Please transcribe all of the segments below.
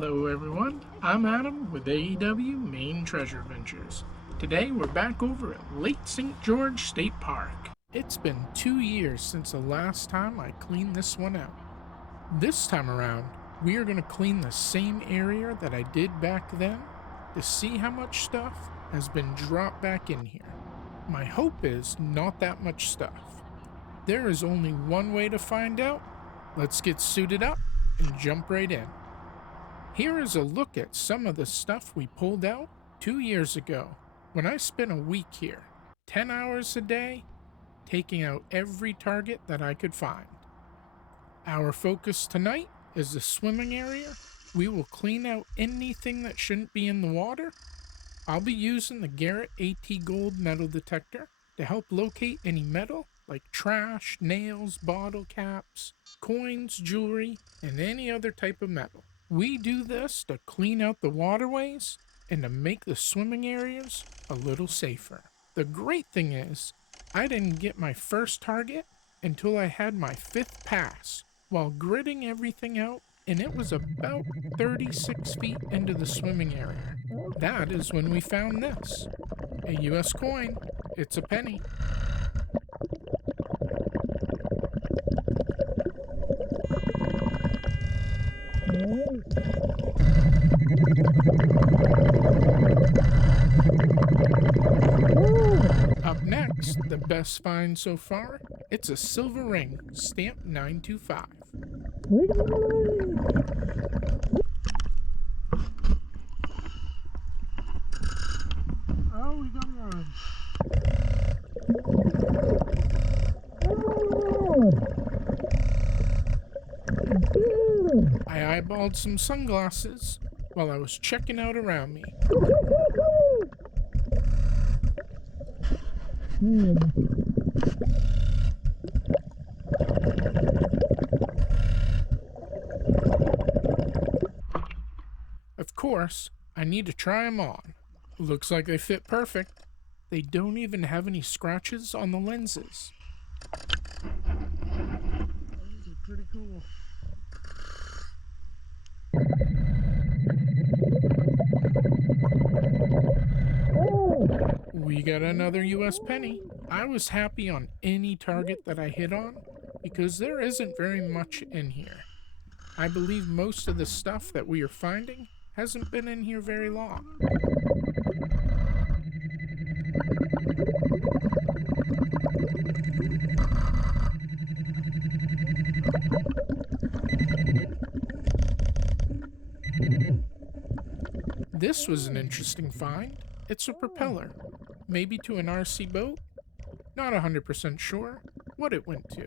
Hello everyone, I'm Adam with AEW Maine Treasure Ventures. Today we're back over at Lake St. George State Park. It's been 2 years since the last time I cleaned this one out. This time around, we are going to clean the same area that I did back then to see how much stuff has been dropped back in here. My hope is not that much stuff. There is only one way to find out. Let's get suited up and jump right in. Here is a look at some of the stuff we pulled out 2 years ago when I spent a week here, 10 hours a day, taking out every target that I could find. Our focus tonight is the swimming area. We will clean out anything that shouldn't be in the water. I'll be using the Garrett AT Gold metal detector to help locate any metal like trash, nails, bottle caps, coins, jewelry, and any other type of metal. We do this to clean out the waterways and to make the swimming areas a little safer. The great thing is, I didn't get my first target until I had my 5th pass while gridding everything out, and it was about 36 feet into the swimming area. That is when we found this. A US coin. It's a penny. Up next, the best find so far, it's a silver ring, stamped 925. Oh, we got one. I eyeballed some sunglasses while I was checking out around me. Of course, I need to try them on. Looks like they fit perfect. They don't even have any scratches on the lenses. These are pretty cool. We got another US penny. I was happy on any target that I hit on because there isn't very much in here. I believe most of the stuff that we are finding hasn't been in here very long. This was an interesting find. It's a propeller, maybe to an RC boat. Not 100% sure what it went to.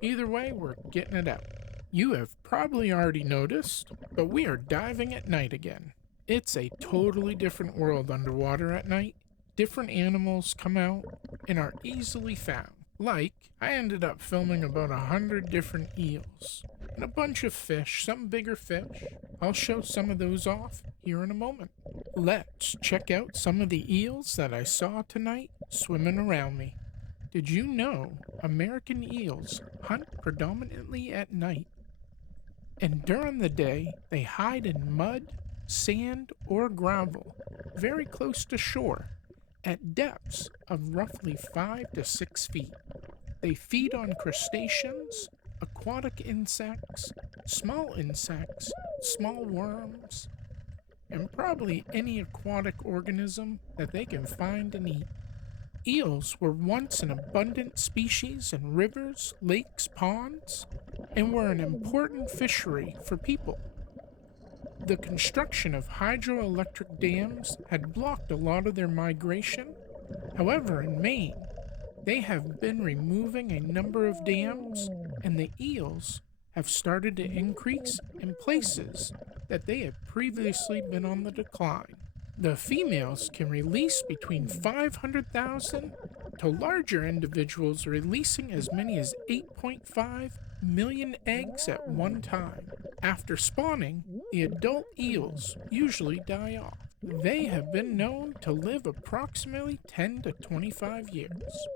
Either way, we're getting it out. You have probably already noticed, but we are diving at night again. It's a totally different world underwater at night. Different animals come out and are easily found. Like, I ended up filming about 100 different eels and a bunch of fish, some bigger fish. I'll show some of those off here in a moment. Let's check out some of the eels that I saw tonight swimming around me. Did you know American eels hunt predominantly at night? And during the day, they hide in mud, sand, or gravel very close to shore at depths of roughly 5 to 6 feet. They feed on crustaceans, aquatic insects, small worms, and probably any aquatic organism that they can find and eat. Eels were once an abundant species in rivers, lakes, ponds, and were an important fishery for people. The construction of hydroelectric dams had blocked a lot of their migration. However, in Maine, they have been removing a number of dams, and the eels have started to increase in places that they had previously been on the decline. The females can release between 500,000 to larger individuals releasing as many as 8.5 million eggs at one time. After spawning, the adult eels usually die off. They have been known to live approximately 10 to 25 years.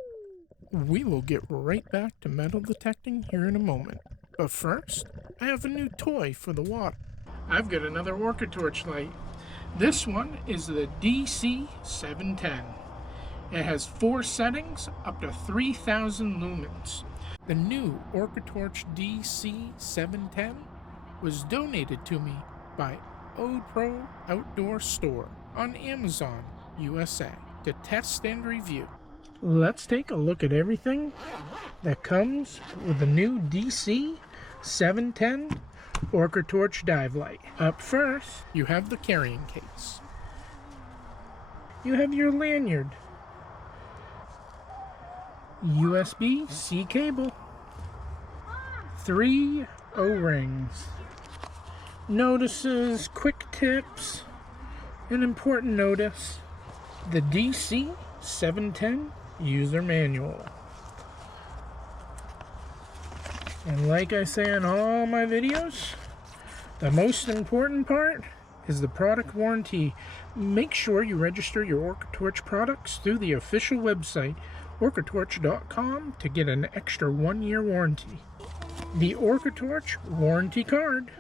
We will get right back to metal detecting here in a moment. But first, I have a new toy for the water. I've got another OrcaTorch light. This one is the DC710. It has 4 settings up to 3000 lumens. The new OrcaTorch DC710 was donated to me by OPro Outdoor Store on Amazon, USA to test and review. Let's take a look at everything that comes with the new DC710 OrcaTorch dive light. Up first, you have the carrying case. You have your lanyard, USB-C cable, 3 O-rings, notices, quick tips, an important notice, the DC710 user manual. And like I say in all my videos, the most important part is the product warranty. Make sure you register your OrcaTorch products through the official website, OrcaTorch.com, to get an extra 1-year warranty. The OrcaTorch warranty card.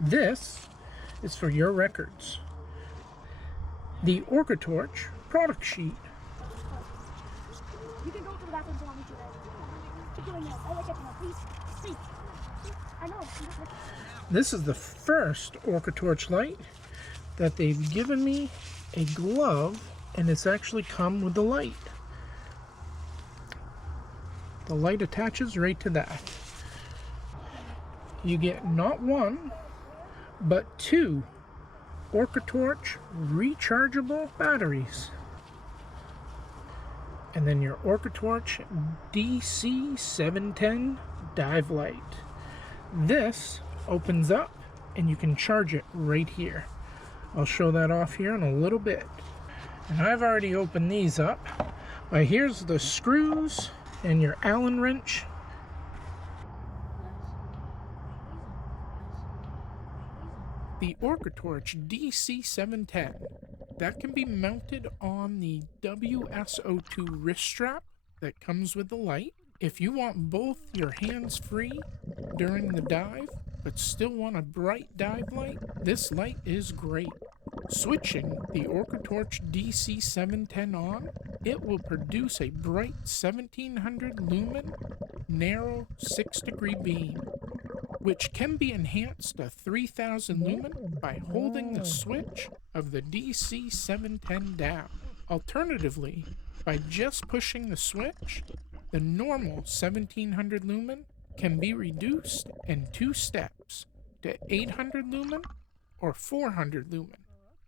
This is for your records. The OrcaTorch product sheet. You can go to the bathroom so I'll meet you there. Keep doing this. I like it now, please. Please. I know. This is the first OrcaTorch light that they've given me a glove, and it's actually come with the light. The light attaches right to that. You get not 1, but 2 OrcaTorch rechargeable batteries. And then your OrcaTorch DC710 dive light. This opens up and you can charge it right here. I'll show that off here in a little bit. And I've already opened these up. But here's the screws and your Allen wrench. The OrcaTorch DC710, that can be mounted on the WSO2 wrist strap that comes with the light. If you want both your hands free during the dive, but still want a bright dive light, this light is great. Switching the OrcaTorch DC710 on, it will produce a bright 1700 lumen narrow 6-degree beam, which can be enhanced to 3000 lumen by holding the switch of the DC710 down. Alternatively, by just pushing the switch, the normal 1700 lumen can be reduced in 2 steps to 800 lumen or 400 lumen.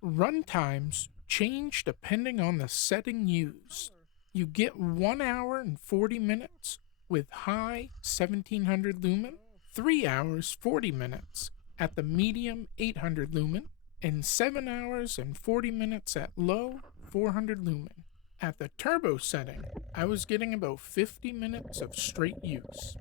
Run times change depending on the setting used. You get 1 hour and 40 minutes with high 1700 lumen, 3 hours 40 minutes at the medium 800 lumen, and 7 hours and 40 minutes at low 400 lumen. At the turbo setting, I was getting about 50 minutes of straight use.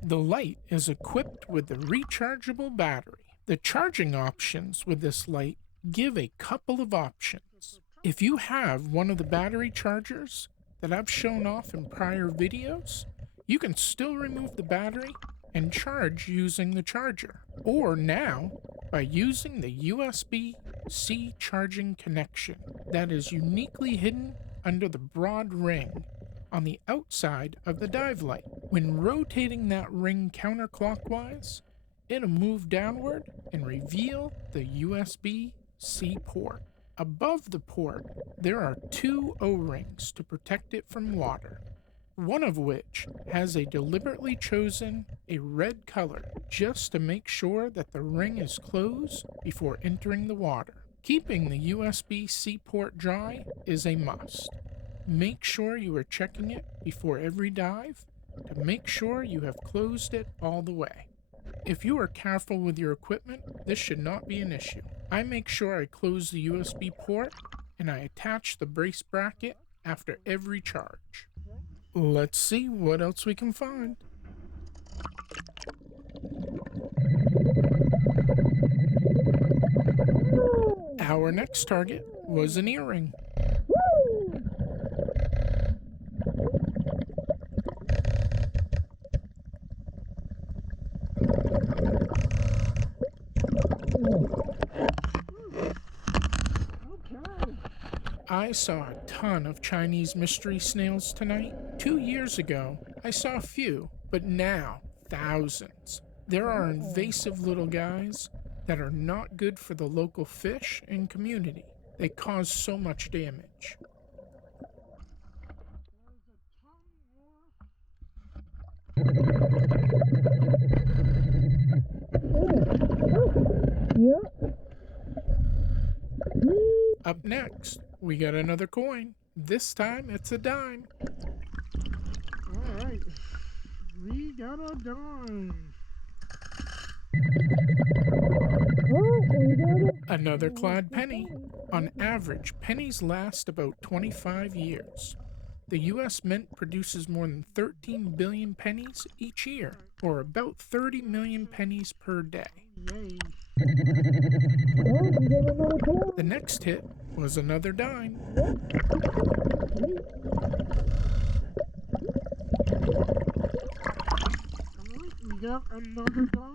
The light is equipped with the rechargeable battery. The charging options with this light give a couple of options. If you have one of the battery chargers that I've shown off in prior videos, you can still remove the battery and charge using the charger. Or now, by using the USB-C charging connection that is uniquely hidden under the broad ring on the outside of the dive light. When rotating that ring counterclockwise, it'll move downward and reveal the USB-C port. Above the port, there are 2 O-rings to protect it from water, one of which has a deliberately chosen a red color just to make sure that the ring is closed before entering the water. Keeping the USB-C port dry is a must. Make sure you are checking it before every dive to make sure you have closed it all the way. If you are careful with your equipment, this should not be an issue. I make sure I close the USB port and I attach the brace bracket after every charge. Let's see what else we can find. Our next target was an earring. I saw a ton of Chinese mystery snails tonight. 2 years ago, I saw a few, but now, thousands. There are invasive little guys that are not good for the local fish and community. They cause so much damage. Up next, we got another coin. This time it's a dime. Alright, we got a dime. Another clad penny. On average, pennies last about 25 years. The U.S. Mint produces more than 13 billion pennies each year, or about 30 million pennies per day. Yay. The next hit was another dime. Alright, we got another dime.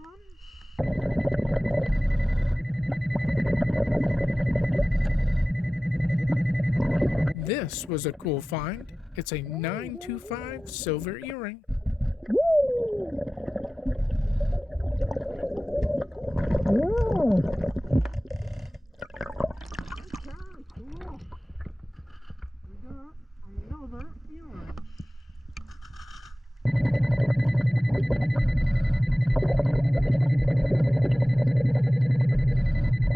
This was a cool find. It's a 925 silver earring. Cool. We got another earring.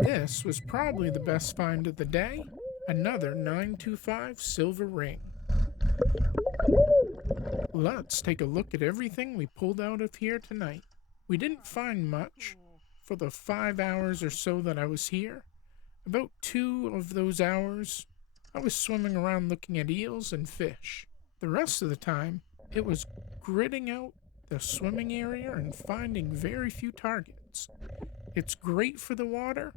This was probably the best find of the day. Another 925 silver ring. Let's take a look at everything we pulled out of here tonight. We didn't find much for the 5 hours or so that I was here. About 2 of those hours, I was swimming around looking at eels and fish. The rest of the time, it was gridding out the swimming area and finding very few targets. It's great for the water,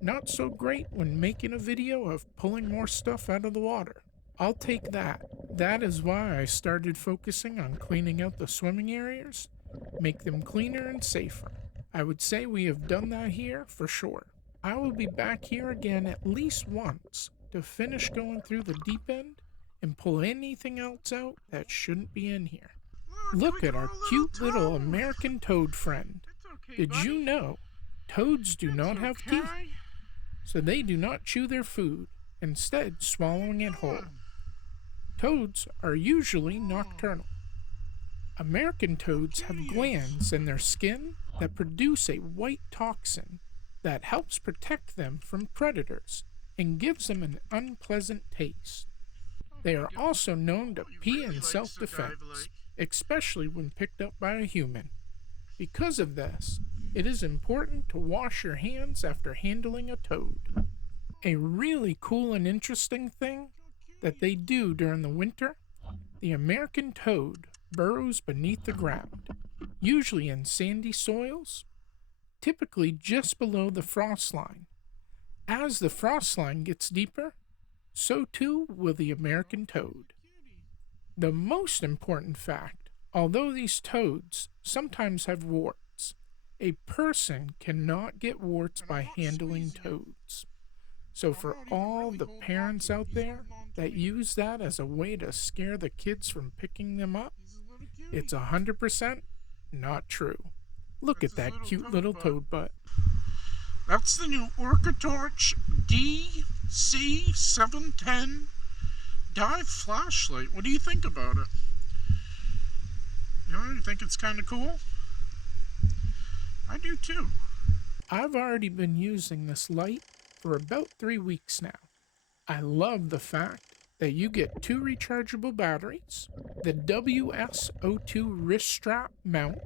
not so great when making a video of pulling more stuff out of the water. I'll take that. That is why I started focusing on cleaning out the swimming areas, make them cleaner and safer. I would say we have done that here for sure. I will be back here again at least once to finish going through the deep end and pull anything else out that shouldn't be in here. Look at our cute little American toad friend. Did you know toads do not have teeth? So they do not chew their food, instead swallowing it whole. Toads are usually nocturnal. American toads have glands in their skin that produce a white toxin that helps protect them from predators and gives them an unpleasant taste. They are also known to pee in self-defense, especially when picked up by a human. Because of this, it is important to wash your hands after handling a toad. A really cool and interesting thing that they do during the winter, the American toad burrows beneath the ground, usually in sandy soils, typically just below the frost line. As the frost line gets deeper, so too will the American toad. The most important fact, although these toads sometimes have warts, a person cannot get warts by handling toads. So for all the parents out there that use that as a way to scare the kids from picking them up, it's 100% not true. Look at that cute little toad butt. That's the new OrcaTorch DC710 dive flashlight. What do you think about it? You think it's kind of cool? I do too. I've already been using this light for about 3 weeks now. I love the fact that you get 2 rechargeable batteries, the WS02 wrist strap mount,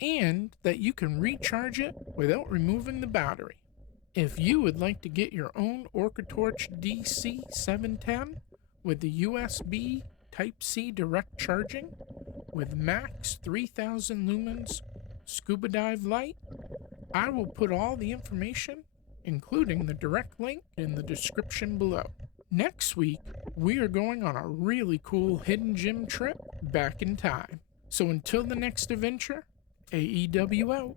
and that you can recharge it without removing the battery. If you would like to get your own OrcaTorch DC710 with the USB Type-C direct charging with max 3000 lumens scuba dive light, I will put all the information, including the direct link, in the description below. Next week, we are going on a really cool hidden gem trip back in time. So until the next adventure, AEW out.